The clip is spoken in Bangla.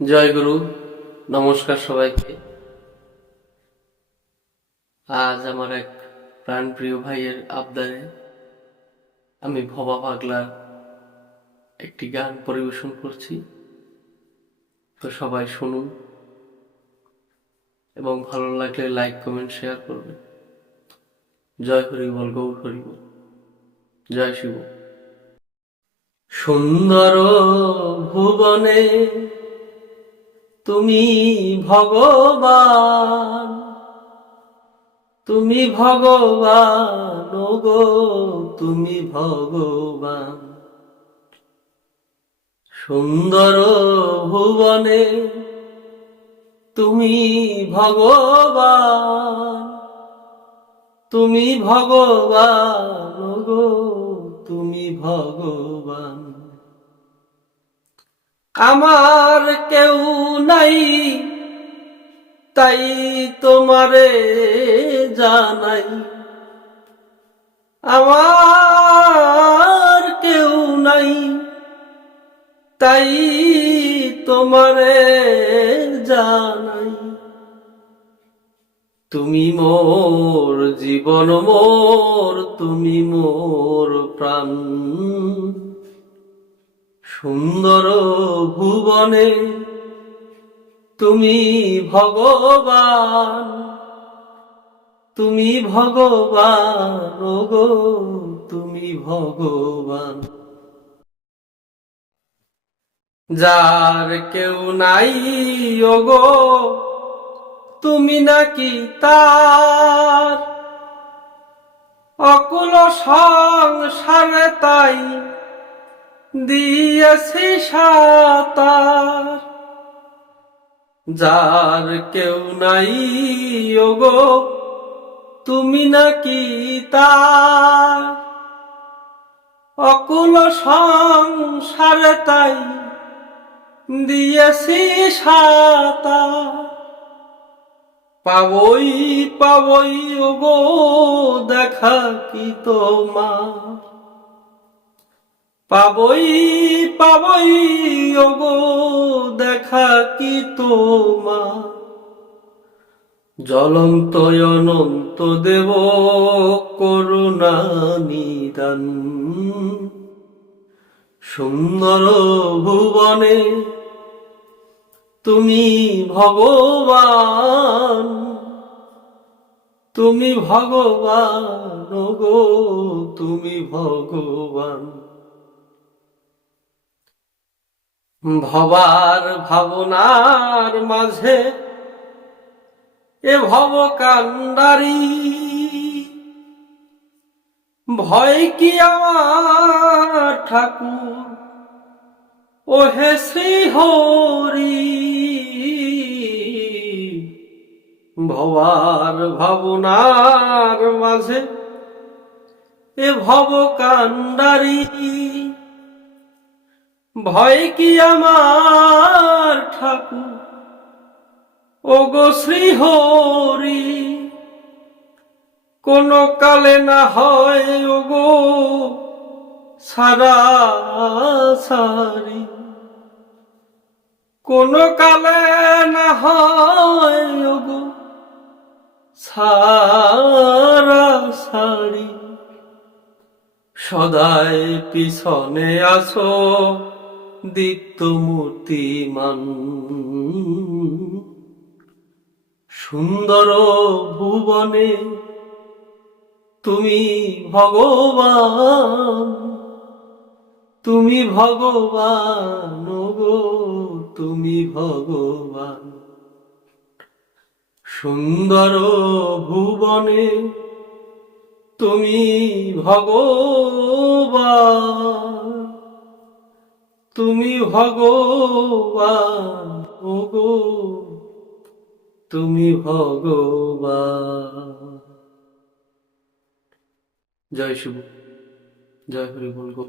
জয় গুরু। নমস্কার সবাইকে। আজ আমার এক প্রাণপ্রিয় ভাইয়ের আবদারে আমি ভবা পাগলার একটি গান পরিবেশন করছি। তো সবাই শুনুন এবং ভালো লাগলে লাইক কমেন্ট শেয়ার করবেন। জয় হরি বল, গৌর হরি বল, জয় শিব। সুন্দর ভুবনে তুমি ভগবান, তুমি ভগবান গো, তুমি ভগবান। সুন্দর ভুবনে তুমি ভগবান, তুমি ভগবান গো, তুমি ভগবান। আমার কেউ নাই তাই তোমারে জানাই, আমার কেউ নাই তাই তোমারে জানাই। তুমি মোর জীবন, মোর তুমি মোর প্রাণ। সুন্দর ভুবনে তুমি ভগবান, তুমি ভগবান গো, তুমি ভগবান। যার কেউ নাই ওগো তুমি নাকি তার, অকুল সংসারে তাই দিয়েছি সাতার। যার কেউ নাই ওগো তুমি নাকি তার, অকুল সংসারে তাই দিয়েছি সাতার। পাবই পাবই ওগো দেখা কি তোমার, পাবই পাবই ওগো দেখা কি তোমার। জ্বলন্ত অনন্ত দেব করুণা নিদান। সুন্দর ভুবনে তুমি ভগবান, তুমি ভগবান গো, তুমি ভগবান। ভবার ভাবনার মাঝে এ ভব কান্ডারি, ভয় কি আমার ঠাকুর ও হে শ্রী হরি। ভবার ভাবনার মাঝে এ ভব কান্ডারি, ভয় কি আমার ঠাকুর ও গো শ্রী হরি। কোন কালে না হয় ও গো সারা সারি, কোন কালে না হয় ও গো সারা সারি। সদাই পিছনে আসো দীপ্ত মূর্তিমান। সুন্দর ভুবনে তুমি ভগবান, তুমি ভগবান গো, তুমি ভগবান। সুন্দর ভুবনে তুমি ভগবান, তুমি ভগবান ওগো, তুমি ভগবান। জয় শিব, জয় হরি বল গো।